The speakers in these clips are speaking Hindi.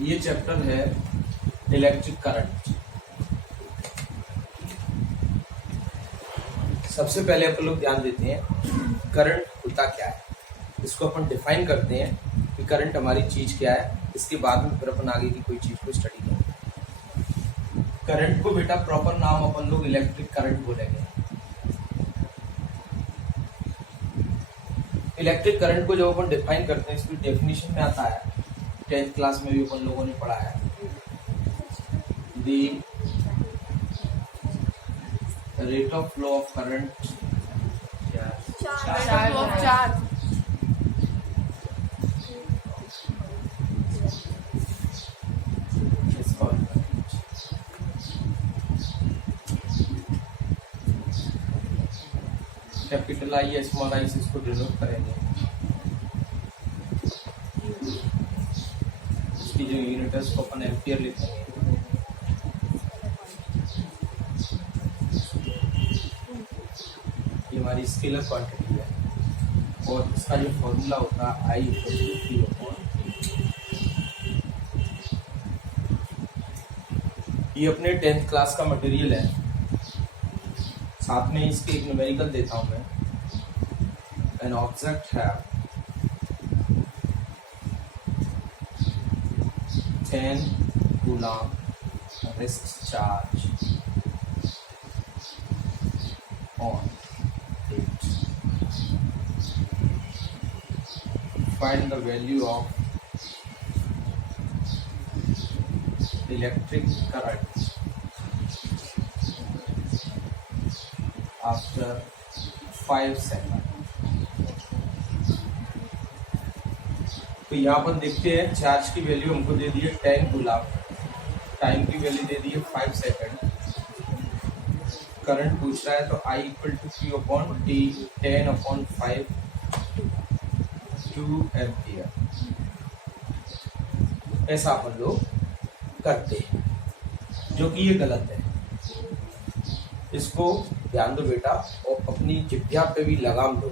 ये चैप्टर है इलेक्ट्रिक करंट। सबसे पहले अपन लोग ध्यान देते हैं करंट होता क्या है, इसको अपन डिफाइन करते हैं कि करंट हमारी चीज क्या है। इसके बाद में फिर अपन आगे की कोई चीज को स्टडी करेंगे। करंट को बेटा प्रॉपर नाम अपन लोग इलेक्ट्रिक करंट बोलेंगे। इलेक्ट्रिक करंट को जब अपन डिफाइन करते हैं इसकी डेफिनेशन में आता है, 10th क्लास में भी अपन लोगों ने पढ़ा है, the rate of flow of current capital I या स्मॉल आई से इसको डिनोट करेंगे। इसकी जो यूनिट है उसको अपन एम्पियर लिखेंगे। ये हमारी स्केलर क्वांटिटी है और इसका जो फॉर्मूला होता है I equal to Q upon T। ये अपने 10th क्लास का मटेरियल है, साथ में इसके एक न्यूमेरिकल देता हूं मैं। एन ऑब्जेक्ट है 10 coulomb rest charge on it. Find the value of electric current after 5 seconds। तो यहाँ पर देखते हैं चार्ज की वैल्यू हमको दे दी है 10 कूलम, टाइम की वैल्यू दे दी है 5 सेकंड, करंट पूछ रहा है तो I equal to Q upon T 10 upon 5 2 ampere. ऐसा अपन लोग करते हैं, जो कि ये गलत है। इसको ध्यान दो बेटा और अपनी जिह्वा पे भी लगाम दो,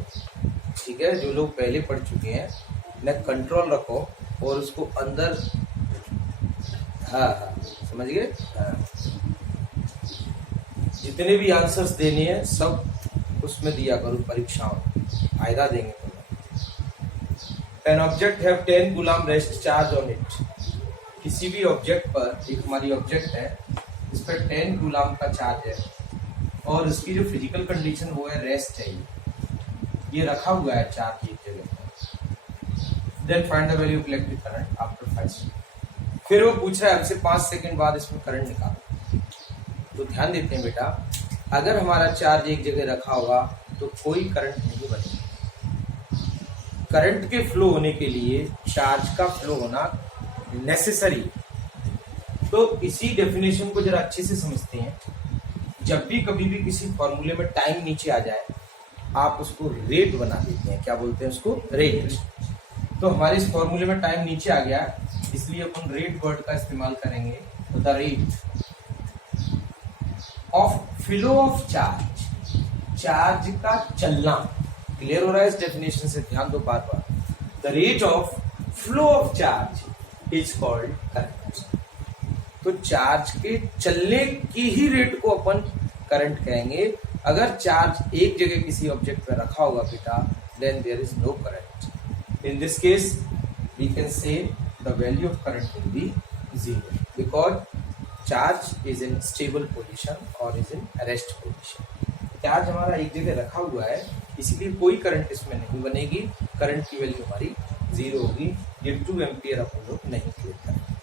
ठीक है। जो लोग पहले पढ़ चुके हैं न कंट्रोल रखो और उसको अंदर, हाँ समझ गए। हाँ, जितने भी आंसर्स देने हैं सब उसमें दिया करो, परीक्षाओं फायदा देंगे तुम्हें। An object have 10 coulomb rest charge on it. किसी भी ऑब्जेक्ट पर, एक हमारी ऑब्जेक्ट है इस पर 10 कूलम का चार्ज है और इसकी जो फिजिकल कंडीशन वो है रेस्ट है, ये रखा हुआ है चार्ज एक जगह। Then find the value of electric current after 5 second. फिर वो पूछ रहा है हमसे 5 सेकंड बाद इसमें करंट निकालो। तो ध्यान देते हैं बेटा, अगर हमारा चार्ज एक जगह रखा होगा तो कोई करंट नहीं बनेगा। करंट के फ्लो होने के लिए चार्ज का फ्लो होना नेसेसरी। तो इसी डेफिनेशन को जरा अच्छे से समझते हैं। जब भी कभी भी किसी फॉर्मूले में टाइम नीचे आ जाए आप उसको रेट बना देते हैं। क्या बोलते हैं उसको? रेट। तो हमारे इस फॉर्मूले में टाइम नीचे आ गया, इसलिए अपन रेट वर्ड का इस्तेमाल करेंगे। तो the rate of flow of charge, charge का चलना। क्लियर हो रहा है इस डेफिनेशन से? ध्यान दो बार बार। The rate of flow of charge is called current. तो चार्ज के चलने की ही रेट को अपन करंट कहेंगे। अगर चार्ज एक जगह किसी ऑब्जेक्ट पर रखा होगा बेटा, then there is no current. In this case we can say the value of current will be 0 because charge is in stable position और is in rest position. Charge हमारा एक जगह रखा हुआ है, इसलिए कोई करंट इसमें नहीं बनेगी। करंट की वैल्यू हमारी 0 होगी। ये 2 एम्पियर अपन लोग नहीं क्लियर करेंगे।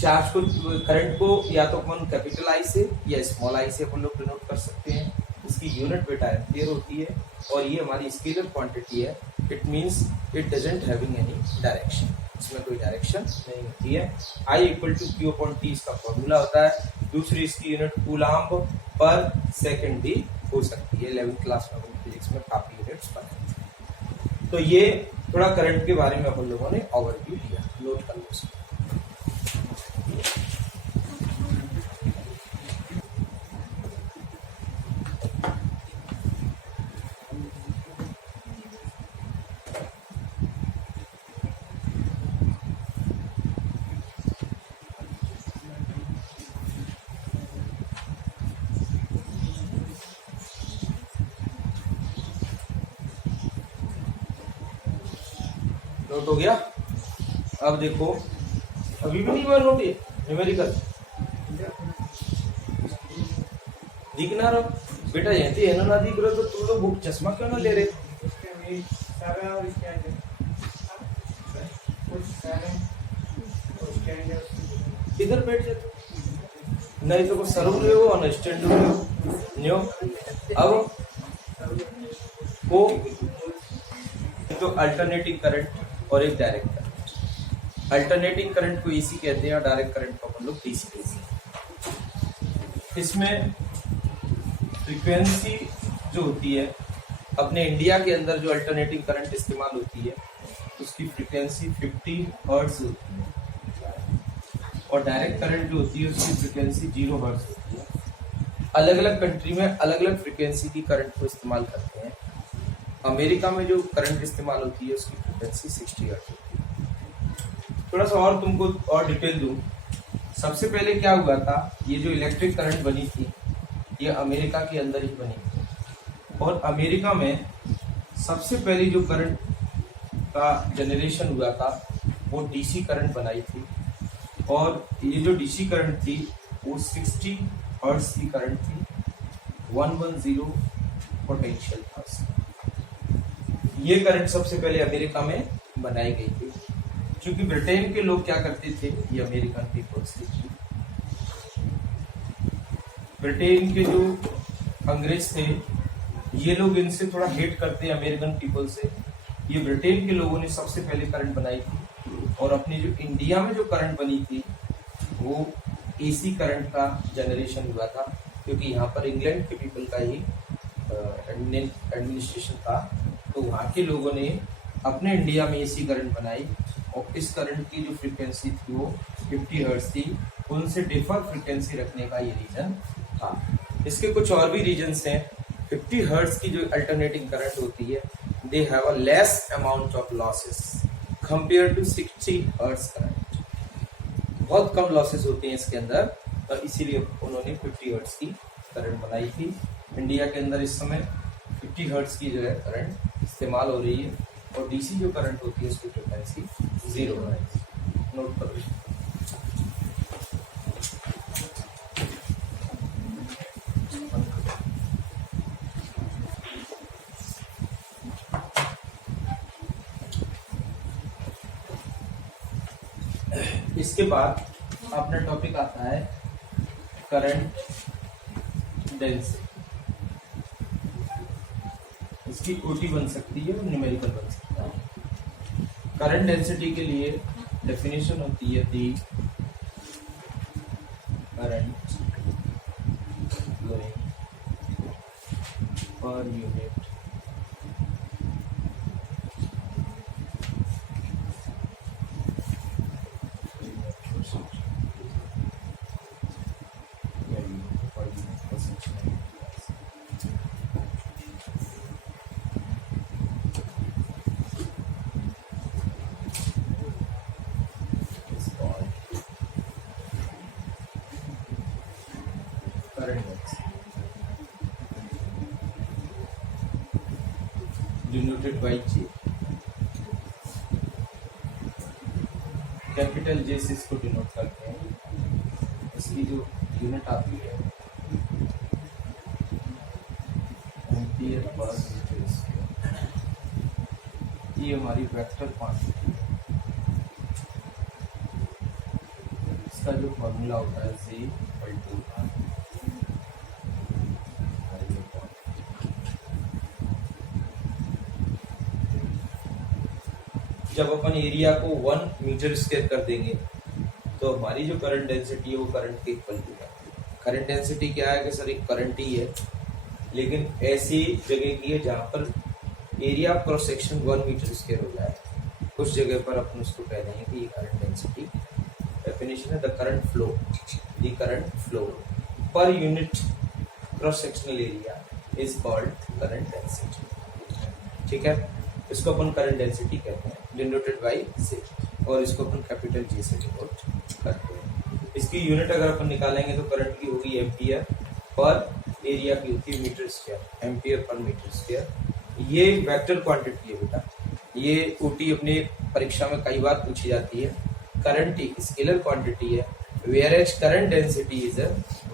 चार्ज को, करंट को या तो अपन कैपिटल आई से या स्मॉल आई से अपन लोग डिनोट कर सकते हैं। इसकी यूनिट बेटा एम्पियर होती है और ये हमारी स्केलर क्वांटिटी है। It means it doesn't having any direction, इसमें कोई डायरेक्शन नहीं होती है। I equal to Q upon T इसका फॉर्मूला होता है। दूसरी इसकी यूनिट कूलम पर सेकंड भी हो सकती है। 11th क्लास में फिजिक्स में काफी यूनिट्स पढ़े। तो ये थोड़ा करंट के बारे में अपन लोगों ने ओवरव्यू दिया, नोट कर लो। नोट हो गया। अब देखो अभी भी नहीं हुआ नोट, ये न्यूमेरिकल दिखना रहो बेटा, यही है ना दिख रहा तो तुम लोग बुक चश्मा क्यों ना ले रहे? इधर बैठ जाते, नहीं तो सरू रहे हो और स्टैंड रहे हो न्यो। अब को तो अल्टरनेटिंग करंट और एक डायरेक्ट करंट। अल्टरनेटिंग करंट को एसी कहते हैं और डायरेक्ट करंट को अपन लोग डीसी कहते हैं। इसमें फ्रीक्वेंसी जो होती है अपने इंडिया के अंदर जो अल्टरनेटिंग करंट इस्तेमाल होती है उसकी फ्रीक्वेंसी 50 हर्ट्ज होती है और डायरेक्ट करंट जो होती है उसकी फ्रीक्वेंसी 0 हर्ट्ज होती है। अलग अलग कंट्री में अलग अलग फ्रीक्वेंसी की करंट को इस्तेमाल करते हैं। अमेरिका में जो करंट इस्तेमाल होती है उसकी फ्रीक्वेंसी 60 हर्ट्ज होती है। थोड़ा सा और तुमको और डिटेल दूं, सबसे पहले क्या हुआ था, ये जो इलेक्ट्रिक करंट बनी थी ये अमेरिका के अंदर ही बनी थी और अमेरिका में सबसे पहली जो करंट का जनरेशन हुआ था वो डीसी करंट बनाई थी और ये जो डीसी करंट थी वो 60 हर्ट्ज की करंट थी, 110 पोटेंशियल था। ये करंट सबसे पहले अमेरिका में बनाई गई थी। क्योंकि ब्रिटेन के लोग क्या करते थे, ये अमेरिकन पीपल्स थे, ब्रिटेन के जो अंग्रेज थे ये लोग इनसे थोड़ा हेट करते हैं अमेरिकन पीपल से। ये ब्रिटेन के लोगों ने सबसे पहले करंट बनाई थी और अपनी जो इंडिया में जो करंट बनी थी वो एसी करंट का जनरेशन हुआ था क्योंकि यहाँ पर इंग्लैंड के पीपल का ही एडमिनिस्ट्रेशन था। तो वहाँ के लोगों ने अपने इंडिया में एसी करंट बनाई और इस करंट की जो फ्रीक्वेंसी थी वो 50 हर्ट्ज थी। उनसे डिफर फ्रीक्वेंसी रखने का ये रीजन था। इसके कुछ और भी रीजन्स हैं। 50 हर्ट्ज की जो अल्टरनेटिंग करंट होती है they have a less amount of losses compare to 60 hertz current. बहुत कम लॉसेस होते हैं इसके अंदर और इसीलिए उन्होंने 50 हर्ट्ज की करंट बनाई थी। इंडिया के अंदर इस समय 50 हर्ट्ज की जो है करंट इस्तेमाल हो रही है और डीसी जो करंट होती है उसकी फ्रीक्वेंसी 0 है। नोट कर लीजिए। इसके बाद अपना टॉपिक आता है करंट डेंसिटी। इसकी ओटी बन सकती है और न्यूमेरिकल बन सकता है। करंट डेंसिटी के लिए डेफिनेशन होती है the current flowing per unit denoted by J। Capital J से इसको डिनोट करते हैं। इसकी जो यूनिट आती है एम्पीयर पर मीटर स्क्वायर। ये हमारी वेक्टर क्वांटिटी। इसका जो फॉर्मूला होता है Z इक्वल टू जब अपन एरिया को 1 मीटर स्क्वायर कर देंगे तो हमारी जो करंट डेंसिटी है वो करंट के इक्वल हो जाती है। करंट डेंसिटी क्या है कि सर एक करंट ही है लेकिन ऐसी जगह की है जहाँ पर area cross section 1 metre square हो जाए। उस जगह पर अपन उसको कह देंगे कि ये करंट डेंसिटी। डेफिनेशन है the current flow per unit cross sectional area is called current density. ठीक है, इसको अपन करंट डेंसिटी कहते हैं डिनोटेड बाय J और इसको अपन कैपिटल J से डिनोट करते हैं। इसकी यूनिट अगर अपन निकालेंगे तो करंट की होगी एम्पियर पर एरिया की होती है metre square, ampere per metre square. ये वेक्टर क्वांटिटी है बेटा। ये ओटी अपने परीक्षा में कई बार पूछी जाती है। करंट एक स्केलर क्वांटिटी है, whereas current density is a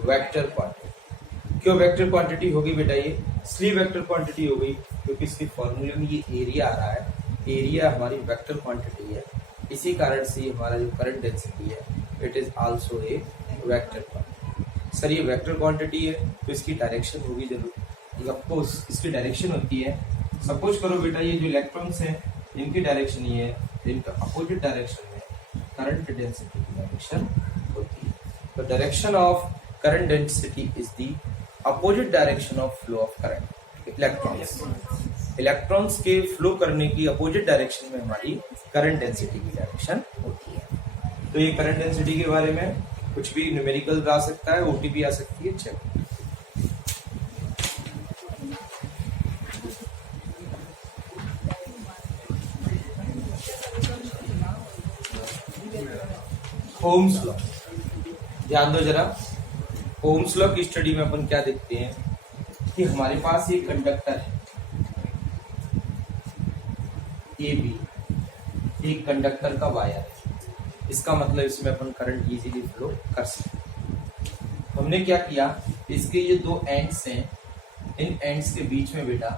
vector quantity. क्यों वेक्टर क्वांटिटी होगी बेटा? ये इसलिए वेक्टर क्वांटिटी हो गई क्योंकि इसके फॉर्मूले में ये एरिया आ रहा है, एरिया हमारी वेक्टर क्वांटिटी है, इसी कारण से हमारा जो करंट डेंसिटी है it is also a vector quantity. Sir ये वेक्टर क्वांटिटी है तो इसकी डायरेक्शन होगी जरूर, ऑफकोर्स इसकी डायरेक्शन होती है। सपोज करो बेटा ये जो इलेक्ट्रॉन्स हैं इनकी डायरेक्शन ये है, इनका अपोजिट डायरेक्शन में करंट डेंसिटी की डायरेक्शन होती है। तो direction of current density is the opposite direction of flow of current. Electrons के फ्लो करने की अपोजिट डायरेक्शन में हमारी करंट डेंसिटी की डायरेक्शन होती है। तो ये करंट डेंसिटी के बारे में कुछ भी न्यूमेरिकल आ सकता है, ओटीपी आ सकती है, चेक। ओम्स लॉ, ध्यान दो जरा। ओम्स लॉ की स्टडी में अपन क्या देखते हैं कि हमारे पास एक कंडक्टर है ए बी, एक कंडक्टर का वायर है, इसका मतलब इसमें अपन करंट इजीली फ्लो कर सकते। हमने क्या किया, इसके ये दो एंड्स हैं, इन एंड्स के बीच में बेटा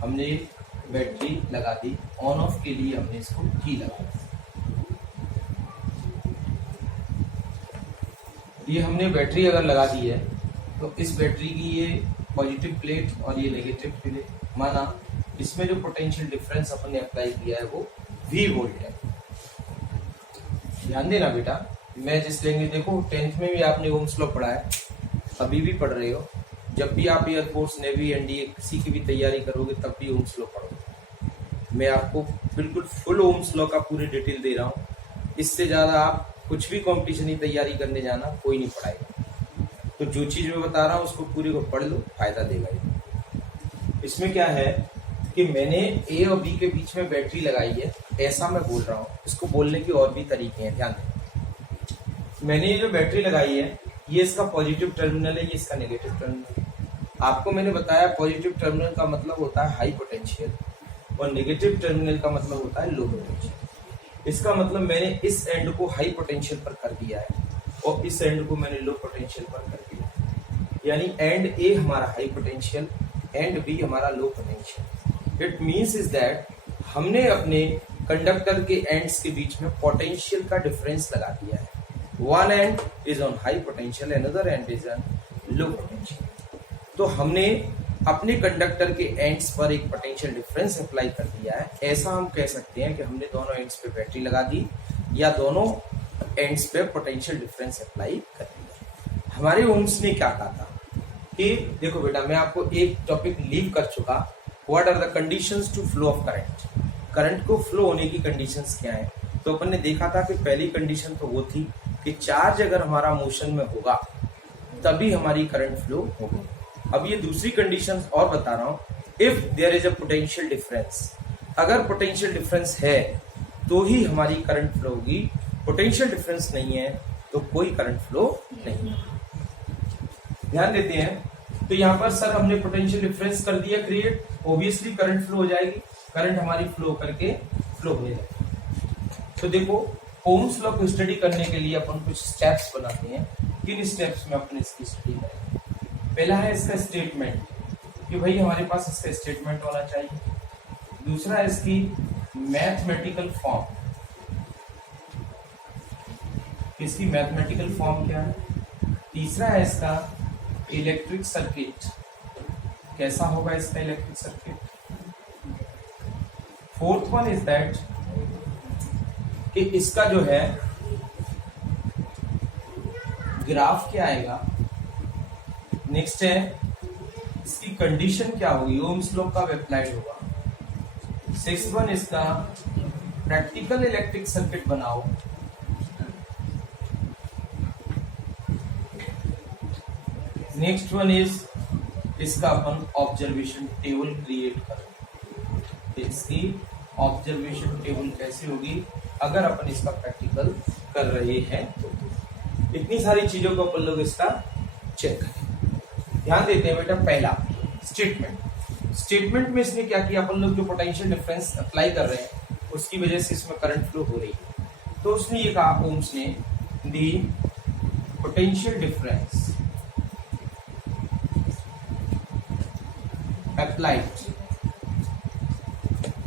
हमने बैटरी लगा दी, ऑन ऑफ के लिए हमने इसको की लगा दी। ये हमने बैटरी अगर लगा दी है तो इस बैटरी की ये पॉजिटिव प्लेट और ये नेगेटिव प्लेट, माना इसमें जो पोटेंशियल डिफरेंस अपन ने अप्लाई किया है वो V वोल्ट है। ध्यान देना बेटा, मैं जिस लेंगे, देखो 10th में भी आपने ओम्स लॉ पढ़ा है, अभी भी पढ़ रहे हो, जब भी आप एयरफोर्स, नेवी, एनडीए किसी की भी तैयारी करोगे तब भी ओम्स लॉ पढ़ोगे। मैं आपको बिल्कुल फुल ओम्स लॉ का पूरी डिटेल दे रहा हूँ, इससे ज्यादा आप कुछ भी कंपटीशन की तैयारी करने जाना कोई नहीं पढ़ाएगा। तो जो चीज मैं बता रहा हूँ उसको पूरी को पढ़ लो, फायदा देगा ये। इसमें क्या है कि मैंने ए और बी के बीच में बैटरी लगाई है, ऐसा मैं बोल रहा हूँ, इसको बोलने के और भी तरीके हैं, ध्यान दें। मैंने ये जो बैटरी लगाई है ये इसका पॉजिटिव टर्मिनल है, ये इसका नेगेटिव टर्मिनल है। आपको मैंने बताया पॉजिटिव टर्मिनल का मतलब होता है हाई पोटेंशियल और नेगेटिव टर्मिनल का मतलब होता है लो पोटेंशियल। इसका मतलब मैंने इस एंड को हाई पोटेंशियल पर कर दिया है और इस एंड को मैंने लो पोटेंशियल पर कर दिया है, यानी एंड ए हमारा हाई पोटेंशियल, एंड बी हमारा low potential. It means is that हमने अपने कंडक्टर के एंड्स के बीच में पोटेंशियल का डिफरेंस लगा दिया है। One and is on high potential, another and is on low potential. तो हमने अपने कंडक्टर के एंड्स पर एक पोटेंशियल डिफरेंस अप्लाई कर दिया है। ऐसा हम कह सकते हैं कि हमने दोनों एंड्स पे बैटरी लगा दी या दोनों एंड्स पे पोटेंशियल डिफरेंस अप्लाई कर दिया। हमारे ओम्स ने क्या कहा था कि देखो बेटा, मैं आपको एक टॉपिक लीव कर चुका, what are the conditions to flow of current. Current को फ्लो होने की कंडीशंस क्या है? तो अपन ने देखा था कि पहली कंडीशन तो वो थी कि चार्ज अगर हमारा मोशन में होगा तभी हमारी करंट फ्लो होगी। अब ये दूसरी कंडीशन और बता रहा हूं, if there is a potential difference, अगर पोटेंशियल डिफरेंस है तो ही हमारी करंट फ्लो होगी, पोटेंशियल डिफरेंस नहीं है तो कोई करंट फ्लो नहीं। ध्यान देते हैं, तो यहाँ पर सर हमने पोटेंशियल डिफरेंस कर दिया क्रिएट, ऑब्वियसली करंट फ्लो हो जाएगी, करंट हमारी फ्लो करके फ्लो होने लगेगी। तो देखो, ओम्स लॉ को स्टडी करने के लिए अपन कुछ स्टेप्स बनाते हैं, किन स्टेप्स में अपन इसकी स्टडी करेंगे। पहला है इसका स्टेटमेंट, कि भाई हमारे पास इसका स्टेटमेंट होना चाहिए। दूसरा है इसकी मैथमेटिकल फॉर्म, इसकी मैथमेटिकल फॉर्म क्या है। तीसरा है इसका इलेक्ट्रिक सर्किट, कैसा होगा इसका electric circuit. Fourth one is that कि इसका जो है ग्राफ क्या आएगा। नेक्स्ट है इसकी कंडीशन क्या होगी, ओम्स लॉ कब अप्लाइड होगा। सिक्स्थ वन इसका प्रैक्टिकल इलेक्ट्रिक सर्किट बनाओ। नेक्स्ट वन इज इसका अपन ऑब्जर्वेशन टेबल क्रिएट करें। इसकी ऑब्जर्वेशन टेबल कैसे होगी अगर अपन इसका प्रैक्टिकल कर रहे हैं तो। इतनी सारी चीजों को अपन लोग इसका चेक करें। ध्यान देते हैं बेटा, पहला स्टेटमेंट। स्टेटमेंट में इसने क्या किया, अपन लोग जो पोटेंशियल डिफरेंस अप्लाई कर रहे हैं उसकी वजह से इसमें करंट फ्लो हो रही है। तो उसने ये कहा, ओम्स ने, the potential difference applied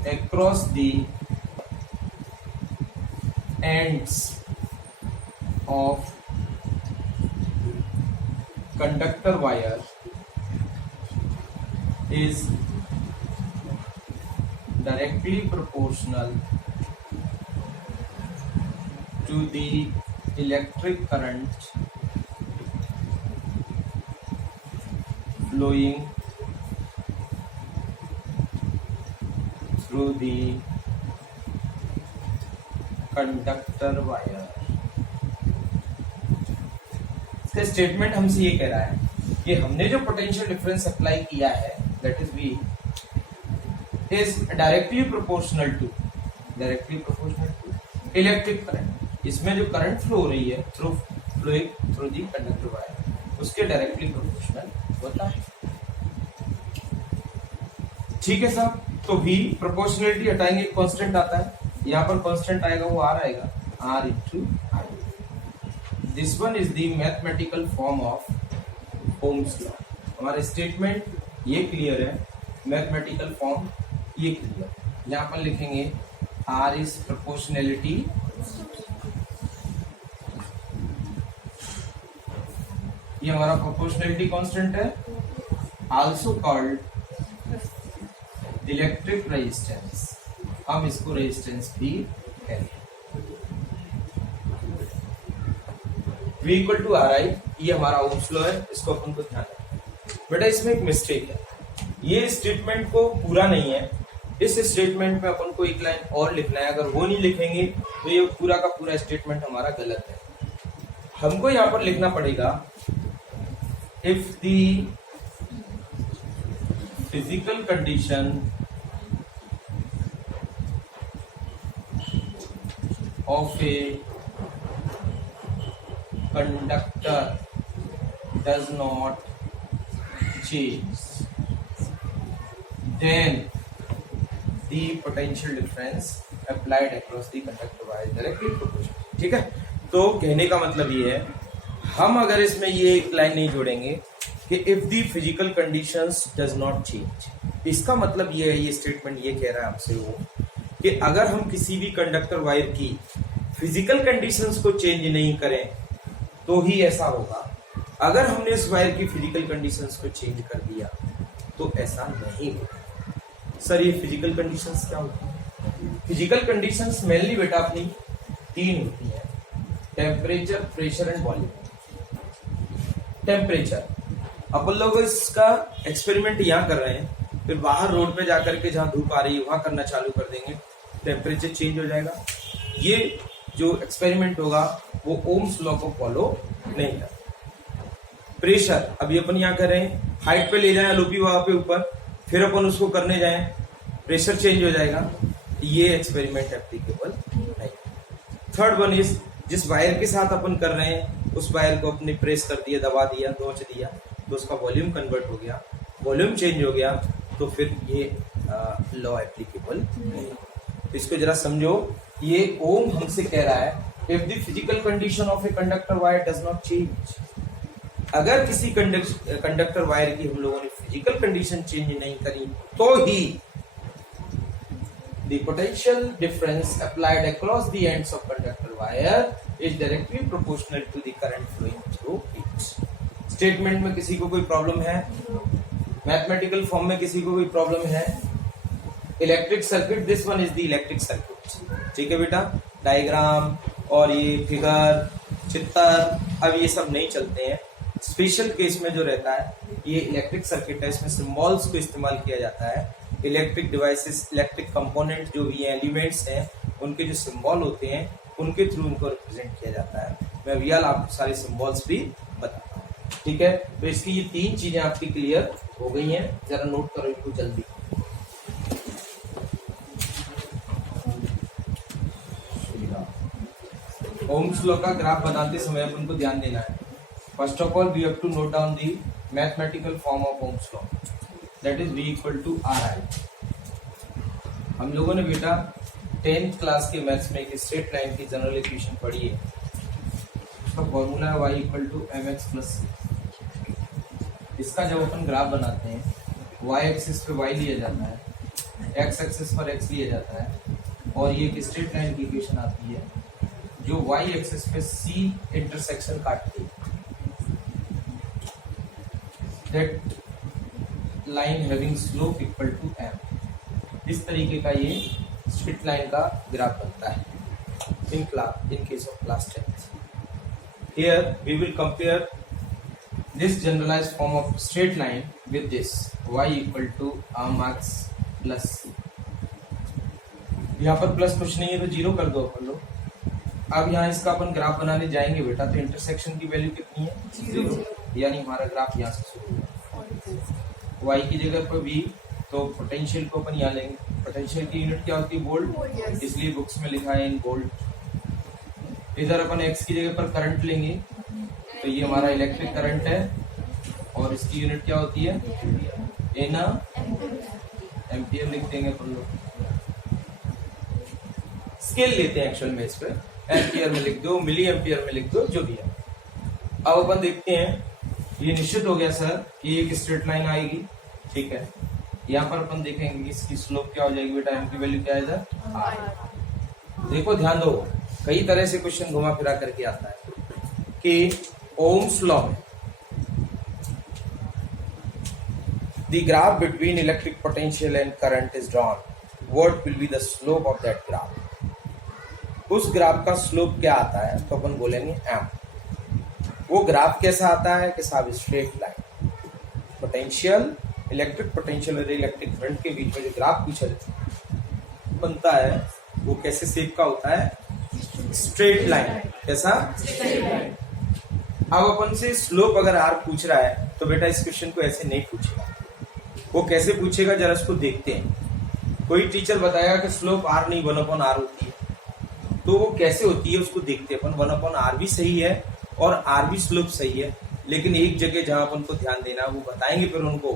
across the ends of conductor wire is directly proportional to the electric current flowing through the conductor wire। इसका स्टेटमेंट हमसे ये कह रहा है कि हमने जो पोटेंशियल डिफरेंस अप्लाई किया है, that is V, is directly proportional to electric current. इसमें जो करंट फ्लो हो रही है flowing through the conductor wire, उसके डायरेक्टली प्रोपोर्शनल होता है। ठीक है साहब। तो V प्रोपोर्शनलिटी हटाएंगे, कांस्टेंट आता है, यहाँ पर कांस्टेंट आएगा, वो R आएगा, R into I। This one is the mathematical form of Ohm's law. हमारा स्टेटमेंट ये क्लियर है, मैथमेटिकल फॉर्म ये क्लियर। यहाँ पर लिखेंगे R इज प्रोपोर्शनलिटी ये हमारा प्रोपोर्शनलिटी कांस्टेंट है, आल्सो कॉल्ड इलेक्ट्रिक रेजिस्टेंस। हम इसको रेजिस्टेंस भी कहेंगे। V equal to R I, ये हमारा ओम्स लॉ है, इसको अपन को ध्यान रखना। बेटा इसमें एक मिस्टेक है, ये स्टेटमेंट को पूरा नहीं है, इस स्टेटमेंट में अपन को एक लाइन और लिखना है। अगर वो नहीं लिखेंगे तो ये पूरा का पूरा स्टेटमेंट हमारा गलत है। हमको यहां पर लिखना पड़ेगा, if the physical condition of a conductor does not change, then the potential difference applied across the conductor wire is directly proportional। ठीक है। तो कहने का मतलब ये है, हम अगर इसमें ये एक लाइन नहीं जोड़ेंगे कि if the physical conditions does not change, इसका मतलब ये है, ये स्टेटमेंट ये कह रहा है हमसे वो कि अगर हम किसी भी कंडक्टर वायर की फिजिकल कंडीशंस को चेंज नहीं करें तो ही ऐसा होगा। अगर हमने इस वायर की फिजिकल कंडीशंस को चेंज कर दिया तो ऐसा नहीं होगा। सर ये फिजिकल कंडीशंस क्या होती है? फिजिकल कंडीशंस मेनली बेटा अपनी तीन होती है, temperature, pressure and volume. Temperature, अपन लोग इसका एक्सपेरिमेंट यहाँ कर रहे हैं, फिर बाहर रोड पे जाकर के जहां धूप आ रही है वहां करना चालू कर देंगे, टेम्परेचर चेंज हो जाएगा। ये जो एक्सपेरिमेंट होगा वो ओम्स लॉ को फॉलो नहीं करता। प्रेशर, अभी अपन यहाँ कर रहे हैं, हाइट पे ले जाए लोपी वहां पे ऊपर, फिर अपन उसको करने जाए, प्रेशर चेंज हो जाएगा, ये एक्सपेरिमेंट एप्लीकेबल नहीं। थर्ड वन इज, जिस वायर के साथ अपन कर रहे हैं उस वायर को अपने प्रेस कर दिया, दबा दिया, नोच दिया, तो उसका वॉल्यूम कन्वर्ट हो गया, वॉल्यूम चेंज हो गया, तो फिर ये लॉ एप्लीकेबल नहीं। तो इसको जरा समझो, ये ओम हमसे कह रहा है if the physical condition of a conductor wire does not change, अगर किसी कंडक्टर वायर की हम लोगों ने फिजिकल कंडीशन चेंज नहीं करी तो ही the potential difference applied across the ends of conductor wire is directly proportional to the current flowing through it. Statement में किसी को कोई प्रॉब्लम है? मैथमेटिकल फॉर्म में किसी को कोई प्रॉब्लम है? Electric circuit, this one is the electric circuit. ठीक है बेटा, डायग्राम और ये फिगर, चित्र, अब ये सब नहीं चलते हैं। स्पेशल केस में जो रहता है ये इलेक्ट्रिक सर्किट है, इसमें सिंबल्स को इस्तेमाल किया जाता है। इलेक्ट्रिक डिवाइसेस, इलेक्ट्रिक कंपोनेंट जो भी एलिमेंट्स हैं, उनके जो सिंबल होते हैं उनके थ्रू उनको रिप्रेजेंट किया जाता है। मैं रियल आपको सारे सिंबल्स भी बताता हूँ। ठीक है, तो इसकी ये तीन चीजें आपकी क्लियर हो गई हैं, जरा नोट करो इनको जल्दी। ओम्स लॉ का ग्राफ बनाते समय अपन को ध्यान देना है, first of all we have to note down the mathematical form of Ohm's law, that is V equal to R I. हम लोगों ने बेटा 10th क्लास के मैथ्स में एक स्ट्रेट लाइन की जनरल इक्वेशन पढ़ी है, उसका फॉर्मूला है y equal to mx plus c। इसका जब अपन ग्राफ बनाते हैं, y एक्सिस पे y लिया जाता है, x एक्सिस पर x लिया जाता है, और ये एक स्ट्रेट लाइन की इक्वेशन आती है जो y एक्सिस पे c इंटरसेक्शन काटती है। That line having slope equal to m। इस तरीके का ये स्ट्रेट लाइन का ग्राफ बनता है in case of class 10th. Here we will compare this generalized form of straight line with this y equal to mx plus c। यहाँ पर प्लस कुछ नहीं है तो जीरो कर दो अपन लोग। अब यहाँ इसका अपन ग्राफ बनाने जाएंगे बेटा, तो इंटरसेक्शन की वैल्यू कितनी है? जीरो। यानी हमारा ग्राफ यहाँ से शुरू होगा, y की जगह पर v, तो पोटेंशियल को अपन यहाँ लेंगे। पोटेंशियल की यूनिट क्या होती है? वोल्ट, इसलिए बुक्स में लिखा है इन वोल्ट। इधर अपन x की जगह पर करंट लेंगे, तो ये हमारा इलेक्ट्रिक करंट है, और इसकी यूनिट क्या होती है? इन एम्पियर लिख देंगे अपन लोग। स्केल लेते हैं एक्चुअल में इस पे, एम्पियर में लिख दो, मिली एम्पियर में लिख दो, जो भी है। अब अपन देखते हैं, ये निश्चित हो गया सर कि एक स्ट्रेट लाइन आएगी, ठीक है। यहाँ पर अपन देखेंगे कि इसकी स्लोप क्या हो जाएगी बेटा, एम की वैल्यू क्या है इधर? r। देखो ध्यान दो, कई तरह से क्वेश्चन घुमा फिरा करके आता है कि ओम्स लॉ में the graph between electric potential and current is drawn, what will be the slope of that graph? उस ग्राफ का स्लोप क्या आता है? तो अपन बोलेंगे m। वो ग्राफ कैसा आता है कि साहब straight line, potential, electric potential और इलेक्ट्रिक करंट के बीच में जो ग्राफ पूछा बनता है वो कैसे शेप का होता है? Straight line. कैसा? Straight line. अब अपन से स्लोप अगर r पूछ रहा है तो बेटा इस क्वेश्चन को ऐसे नहीं पूछेगा। वो कैसे पूछेगा जरा इसको देखते हैं। कोई टीचर बताएगा कि स्लोप r नहीं 1/r होती है, तो वो कैसे होती है उसको देखते हैं अपन। 1/r भी सही है और r भी स्लोप सही है, लेकिन एक जगह जहां अपन को ध्यान देना वो बताएंगे फिर उनको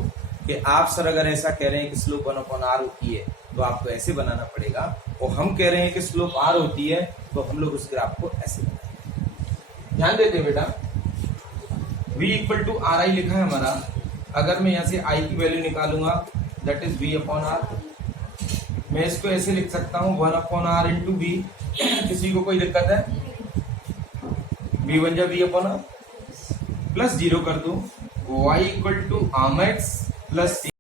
कि आप सर अगर ऐसा कह रहे हैं कि स्लोप 1/r होती है तो आपको ऐसे बनाना पड़ेगा, और हम कह रहे हैं कि स्लोप r होती है तो हम लोग उस ग्राफ को ऐसे बनाएंगे। ध्यान देते हैं बेटा, v equal to R I लिखा है हमारा। अगर मैं यहाँ से i की वैल्यू निकालूंगा दैट इज v/r। मैं इसको ऐसे लिख सकता हूँ 1/r इंटू v। किसी को कोई दिक्कत है? v बन जा v/r प्लस 0 कर दो, y equal to mx plus c।